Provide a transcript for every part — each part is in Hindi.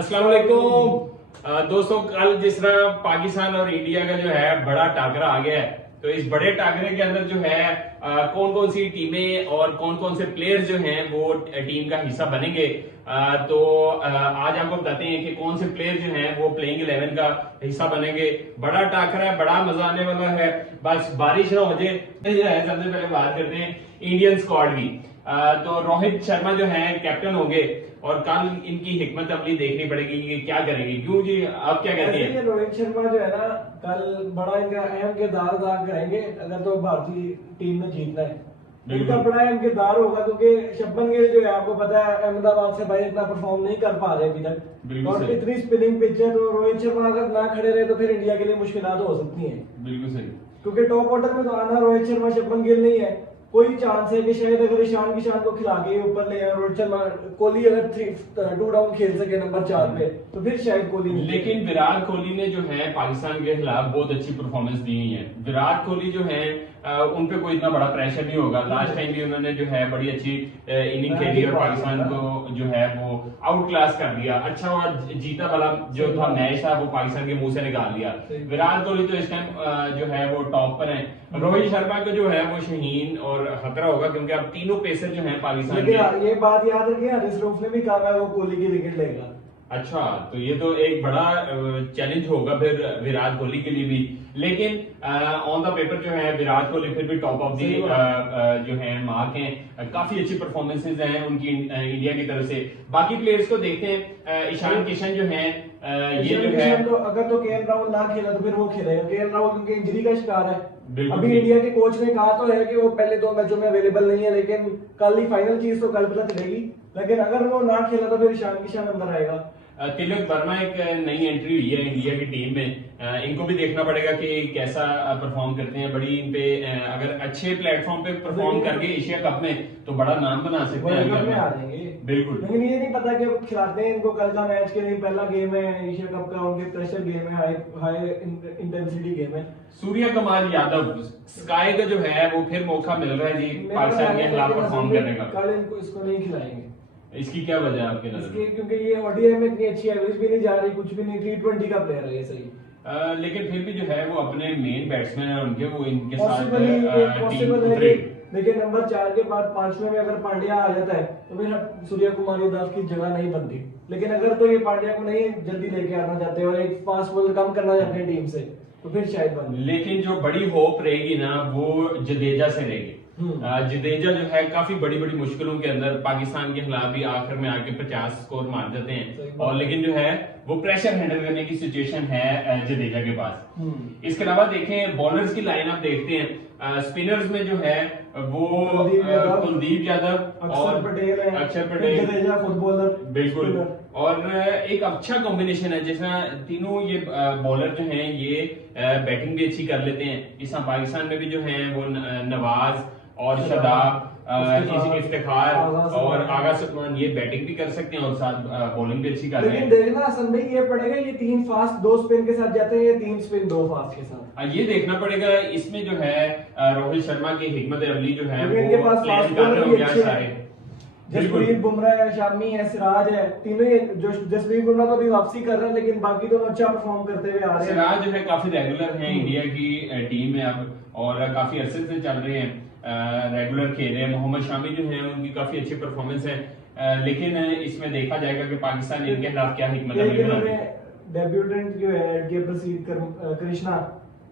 अस्सलाम वालेकुम दोस्तों, कल जिस तरह पाकिस्तान और इंडिया का जो है बड़ा टाकरा आ गया है, तो इस बड़े टाकरे के अंदर जो है कौन कौन सी टीमें और कौन कौन से प्लेयर्स जो हैं वो टीम का हिस्सा बनेंगे। आज आपको बताते हैं कि कौन से प्लेयर जो हैं वो प्लेइंग 11 का हिस्सा बनेंगे। बड़ा टाकरा है, बड़ा मजा आने वाला है, बस बारिश ना हो जाए। सबसे पहले बात करते हैं इंडियन स्क्वाड की। तो रोहित शर्मा जो है कैप्टन होंगे और कल इनकी हिकमत अमली देखनी पड़ेगी कि क्या करेंगे। क्यों जी, आप क्या कहते हैं? रोहित शर्मा जो है ना, कल बड़ा इनका अहम किरदार अदा करेंगे अगर तो भारतीय टीम ने जीतना है। इनका बड़ा अहम किरदार होगा क्योंकि शुभमन गिल जो है आपको पता है अहमदाबाद से भाई इतना परफॉर्म नहीं कर पा रहे अभी तक, और इतनी स्पिनिंग पिच है, तो रोहित शर्मा अगर ना खड़े रहे तो फिर इंडिया के लिए मुश्किलात हो सकती है। बिल्कुल सही, क्योंकि टॉप ऑर्डर में तो आना रोहित शर्मा शुभमन गिल नहीं है। कोई चांस है कि शायद अगर ईशान किशान को खिला के ऊपर ले आए रोहित शर्मा, कोहली अगर 2 डाउन खेल सके नंबर 4 पे तो फिर शायद कोहली। लेकिन विराट कोहली ने जो है पाकिस्तान के खिलाफ बहुत अच्छी परफॉर्मेंस दी है। विराट कोहली जो है उन पे कोई इतना बड़ा प्रेशर नहीं होगा। लास्ट टाइम भी उन्होंने जो है बड़ी अच्छी इनिंग खेली और पाकिस्तान को जो है वो आउट क्लास कर दिया। अच्छा हुआ जीता वाला जो था मैच था वो पाकिस्तान के मुंह से निकाल दिया। विराट कोहली तो इस टाइम जो है वो टॉप पर है। रोहित शर्मा को जो है वो शहीन और खतरा होगा क्योंकि अब तीनों पेसर जो है पाकिस्तान के। ये बात याद रखिए, हरीश राउफ ने भी कहा है वो कोहली की विकेट लेगा। अच्छा, तो ये तो एक बड़ा चैलेंज होगा फिर विराट कोहली के लिए भी। लेकिन ऑन द पेपर जो है विराट कोहली फिर भी टॉप ऑफ दी जो है मार्क हैं। काफी अच्छी परफॉर्मेंसेज हैं उनकी इंडिया की तरफ से। बाकी प्लेयर्स को देखते हैं। ईशान किशन जो है ये जो है तो अगर तो केएल राहुल ना खेला तो फिर वो खेलेगा। केएल राहुल क्योंकि इंजरी का शिकार है। अभी इंडिया के कोच ने कहा तो है कि वो पहले 2 मैचों में अवेलेबल नहीं है, लेकिन कल ही फाइनल चीज तो कल पता चलेगी। लेकिन अगर वो ना खेला तो फिर ईशान किशन अंदर आएगा। तिलक वर्मा एक नई एंट्री हुई है इंडिया की टीम में। इनको भी देखना पड़ेगा कि कैसा परफॉर्म करते हैं। बड़ी इन पे अगर अच्छे प्लेटफॉर्म पे परफॉर्म करके एशिया कप में तो बड़ा नाम बना सकते हैं। बिल्कुल, लेकिन ये नहीं पता कि वो खिलाते हैं इनको। कल का मैच के लिए पहला गेम है एशिया कप का, उनके प्रेशर गेम है, हाई इंटेंसिटी गेम है। सूर्य कुमार यादव स्काई का जो है वो फिर मौका मिल रहा है जी पाकिस्तान के खिलाफ परफॉर्म करने का। कल इनको इसको नहीं खिलाएंगे। इसकी क्या वजह है आपके नजर? क्योंकि ये ओडीआई में इतनी अच्छी एवरेज भी नहीं जा रही, कुछ भी नहीं। T20 का प्लेयर है ये सही। लेकिन फिर भी जो है वो अपने मेन बैट्समैन है उनके, वो इनके साथ पॉसिबल है। लेकिन नंबर 4 के बाद 5वें में अगर पांड्या आ जाता है तो फिर सूर्य कुमार यादव की जगह नहीं बनती। लेकिन अगर तो ये पांड्या को नहीं जल्दी लेके आना चाहते और एक फास्ट बॉलर कम करना चाहते हैं टीम से तो फिर शायद बन। लेकिन जो बड़ी होप रहेगी ना वो जडेजा से रहेगी। जडेजा जो है काफी बड़ी बड़ी मुश्किलों के अंदर पाकिस्तान के खिलाफ भी आखिर में आके 50 स्कोर मार जाते हैं, और लेकिन जो है वो प्रेशर हैंडल करने की सिचुएशन है जडेजा के पास। इसके अलावा देखें बॉलर्स की लाइन आप देखते हैं। स्पिनर्स में जो है वो कुलदीप यादव, अक्षर पटेल, जडेजा फुटबॉलर। बिल्कुल, और एक अच्छा कॉम्बिनेशन है जैसा तीनों ये बॉलर जो हैं ये बैटिंग भी अच्छी कर लेते हैं। इस पाकिस्तान में भी जो है वो नवाज और शादाब, इफ्तिखार और आगा सुकमान ये बैटिंग भी कर सकते हैं और साथ बॉलिंग भी अच्छी कर रहे हैं। लेकिन देखना हसन भाई ये पड़ेगा, ये 3 फास्ट 2 स्पिन के साथ जाते हैं, ये 3 स्पिन 2 फास्ट के साथ। ये देखना पड़ेगा। इसमें जो है रोहित शर्मा की हिकमत अमली जो है इनके पास फास्ट बॉलर भी अच्छे हैं। जसप्रीत बुमराह है, शामी है, सिराज है, तीनों ही। जो जसप्रीत बुमराह तो अभी वापसी कर रहे हैं, लेकिन बाकी दोनों अच्छा परफॉर्म करते हुए आ रहे हैं। सिराज जो है काफी रेगुलर है इंडिया की टीम में अब, और काफी अरसे से चल रहे हैं, रेगुलर खेल रहे हैं। मोहम्मद शामी जो है उनकी काफी अच्छी परफॉर्मेंस है। लेकिन इसमें देखा जाएगा कि पाकिस्तान इनके खिलाफ क्या हिकमत अमली बनाती है। डेब्यूटेंट जो है के प्रसीद कृष्णा,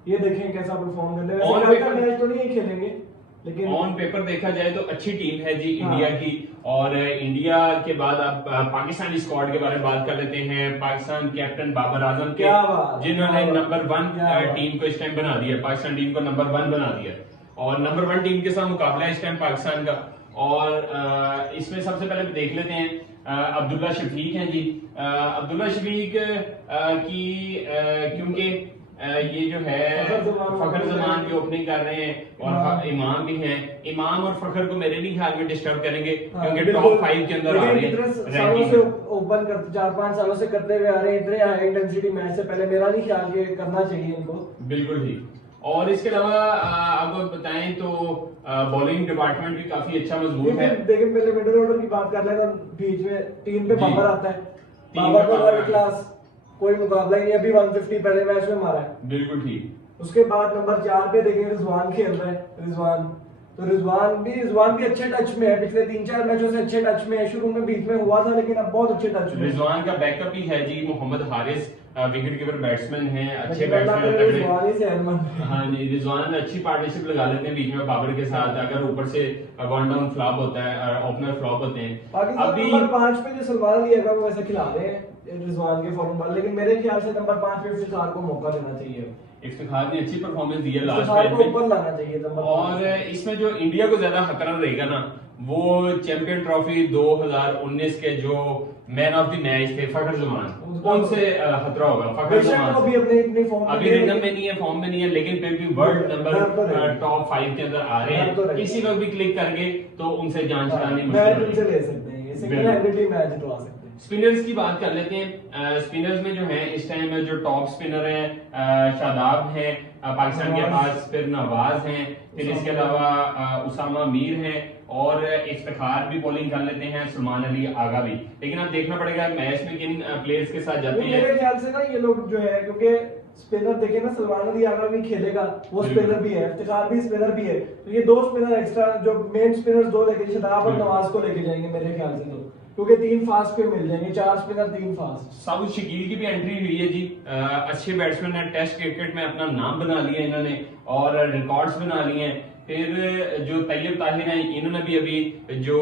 ये देखें कैसा परफॉर्म करते हैं। वैसे कल का मैच तो नहीं खेलेंगे, लेकिन ऑन पेपर देखा जाए तो अच्छी टीम है जी इंडिया की। और इंडिया के बाद अब पाकिस्तानी स्क्वाड के बारे में बात कर लेते हैं। पाकिस्तान कैप्टन बाबर आजम के, जिन्होंने नंबर 1 टीम को इस टाइम बना दिया, पाकिस्तान टीम को नंबर 1 बना दिया, और नंबर 1 टीम के साथ मुकाबला है इस टाइम पाकिस्तान का। और इसमें सबसे पहले देख लेते हैं अब्दुल्ला शफीक हैं जी। अब्दुल्ला शफीक की क्योंकि ये जो है फखर जमान की ओपनिंग कर रहे हैं और इमाम भी हैं। इमाम और फखर को मेरे नहीं ख्याल में डिस्टर्ब करेंगे क्योंकि टॉप 5 के अंदर आ रहे हैं। ओपन करते 4-5 सालों से करते हुए आ रहे हैं इतने हाई इंटेंसिटी मैच से पहले, मेरा नहीं ख्याल कि करना चाहिए इनको। बिल्कुल ही। और इसके अलावा आपको बताएं तो बॉलिंग डिपार्टमेंट भी काफी अच्छा मजबूत है। देखिए पहले मिडिल ऑर्डर की बात कर रहे हैं, बीच में 3 पे बाबर आता है, बाबर को वर्ल्ड क्लास कोई मुकाबला ही नहीं, अभी 150 पहले मैच में मारा है। बिल्कुल ठीक। उसके बाद नंबर 4 पे देखेंगे रिजवान खेल रहा है, रिजवान भी अच्छे टच में है, पिछले 3-4 मैचों से अच्छे टच में है। शुरू में बीच में हुआ था लेकिन अब बहुत अच्छे टच में। रिजवान का बैकअप ही है जी Mohammad Haris, wicket keeper batsman हैं, अच्छे रिजवान ही से बैट्समैन। हाँ जी, रिजवान अच्छी पार्टनरशिप लगा लेते हैं बीच में बाबर के साथ, अगर ऊपर से वन डाउन फ्लॉप होता है, ओपनर फ्लॉप होते हैं। अभी नंबर 5 पे जो सलमान अली है वो वैसे खिला रहे हैं रिजवान के फॉर्म पर, लेकिन मेरे ख्याल से नंबर 5 पे इफ्तिखार को मौका देना चाहिए। इफ्तिखार ने अच्छी परफॉर्मेंस दी है लास्ट मैच मैच में, में, ऊपर लाना चाहिए नंबर 5। और इसमें जो इंडिया को ज्यादा खतरा रहेगा ना, वो चैंपियन ट्रॉफी 2019 के जो मैन ऑफ द मैच थे फखर जमान, उनसे खतरा होगा। फखर जमान अभी रिदम में नहीं है, फॉर्म में नहीं है, लेकिन फिर भी वर्ल्ड नंबर टॉप 5 के अंदर आ रहे हैं। किसी वक्त भी क्लिक करके तो उनसे जान छुड़ानी मुश्किल ले सकते हैं, सिंगल हैंडेडली मैच जितवा सकते हैं। स्पिनर्स की बात कर लेते हैं। स्पिनर्स में जो है इस टाइम जो टॉप स्पिनर है शादाब है पाकिस्तान के पास, फिर नवाज हैं, फिर इसके अलावा उसामा मीर हैं, और इफ्तिखार भी बॉलिंग कर लेते हैं, सलमान अली आगा भी। लेकिन अब देखना पड़ेगा मैच में किन प्लेयर्स के साथ जाते हैं। मेरे ख्याल से ना ये लोग जो है, क्योंकि स्पिनर देखे ना, सलमान अली आगा भी खेलेगा, वो स्पिनर भी है, इफ्तिखार भी स्पिनर भी है, तो ये 2 स्पिनर एक्स्ट्रा जो मेन स्पिनर्स 2 लेके शादाब और नवाज को लेके जाएंगे मेरे ख्याल से, तो क्योंकि 3 फास्ट पे मिल जाएंगे, 4 स्पिनर 3 फास्ट। साउथ शकील की भी एंट्री हुई है जी, अच्छे बैट्समैन है, टेस्ट क्रिकेट में अपना नाम बना लिया इन्होंने और रिकॉर्ड्स बना लिए हैं। फिर जो तैयब ताहिर हैं, इन्होंने भी अभी जो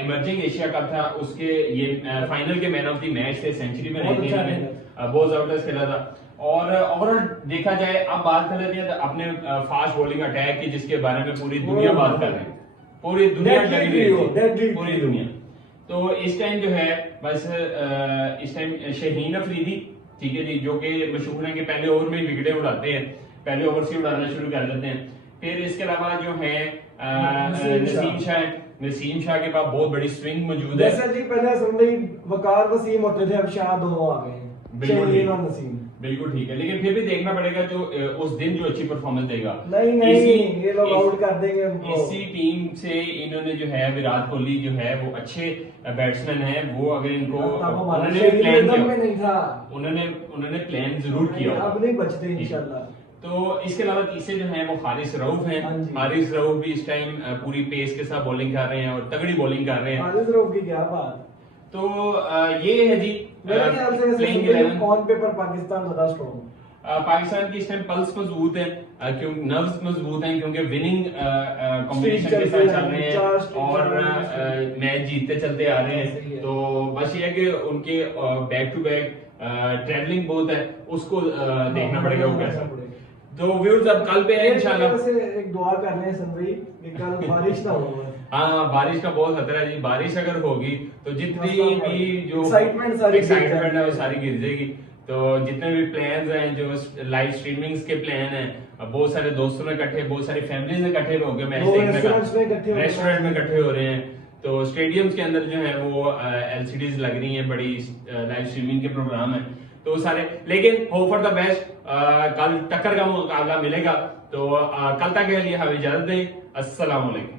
इमर्जिंग एशिया कप था उसके ये फाइनल के मैन ऑफ द मैच थे, सेंचुरी में रहे थे इन्होंने, बहुत जबरदस्त खेला था। और ओवरऑल देखा जाए, अब बात कर लेते हैं अपने फास्ट बॉलिंग अटैक की, जिसके बारे में पूरी दुनिया बात कर रही है, पूरी दुनिया लगी हुई है, पूरी दुनिया। तो इस टाइम जो है बस इस टाइम शहीन अफरीदी, ठीक है जी, जो कि मशहूर है कि पहले ओवर में विकेटें उड़ाते हैं, पहले ओवर से उड़ाना शुरू कर देते हैं। फिर इसके अलावा जो है नसीम शाह के पास बहुत बड़ी स्विंग मौजूद है। जैसे जी पहले सुन वकार वसीम होते थे, अब शाह दोनों आ गए हैं, शहीन और नसीम। बिल्कुल ठीक है, लेकिन फिर भी देखना पड़ेगा जो उस दिन जो अच्छी परफॉर्मेंस देगा। नहीं ये लोग आउट कर देंगे उनको। इसी टीम से इन्होंने जो है विराट कोहली जो है वो अच्छे बैट्समैन है, वो अगर इनको उन्होंने प्लान जरूर किया, अब नहीं बचते इंशाल्लाह। तो इसके अलावा तीसरे जो है वो हारिस रऊफ हैं। हारिस रऊफ भी इस टाइम पूरी पेस के साथ बॉलिंग कर रहे हैं और तगड़ी बॉलिंग कर रहे हैं। हारिस रऊफ की क्या बात। तो ये है जी मेरे ख्याल से ऑन पेपर पाकिस्तान ज्यादा स्ट्रांग। पाकिस्तान की इस टाइम पल्स मजबूत है, क्योंकि नर्व्स मजबूत हैं, क्योंकि विनिंग कॉम्बिनेशन के साथ चल रहे हैं और मैच जीतते चलते आ रहे हैं। तो बस ये है कि उनके बैक टू बैक ट्रैवलिंग बहुत है, उसको देखना पड़ेगा वो कैसा। तो व्यूअर्स अब कल पे है इंशाल्लाह। एक दुआ करने हैं सनवी कि कल बारिश ना हो। हाँ, बारिश का बहुत खतरा है जी, बारिश अगर होगी तो जितनी भी जो एक्साइटमेंट है वो सारी गिर जाएगी। तो जितने भी प्लान्स हैं, जो लाइव स्ट्रीमिंग्स के प्लान हैं, बहुत सारे दोस्तों ने इकट्ठे, बहुत सारी फैमिलीज ने इकट्ठे होकर मैच देखने का, रेस्टोरेंट में इकट्ठे हो रहे हैं। तो स्टेडियम्स के अंदर जो है वो एलसीडीज लग रही हैं, बड़ी लाइव स्ट्रीमिंग के प्रोग्राम है, तो सारे। लेकिन होप फॉर द बेस्ट, कल टक्कर का मुकाबला मिलेगा। तो कल तक के लिए हमें इजाजत दें। अस्सलाम वालेकुम।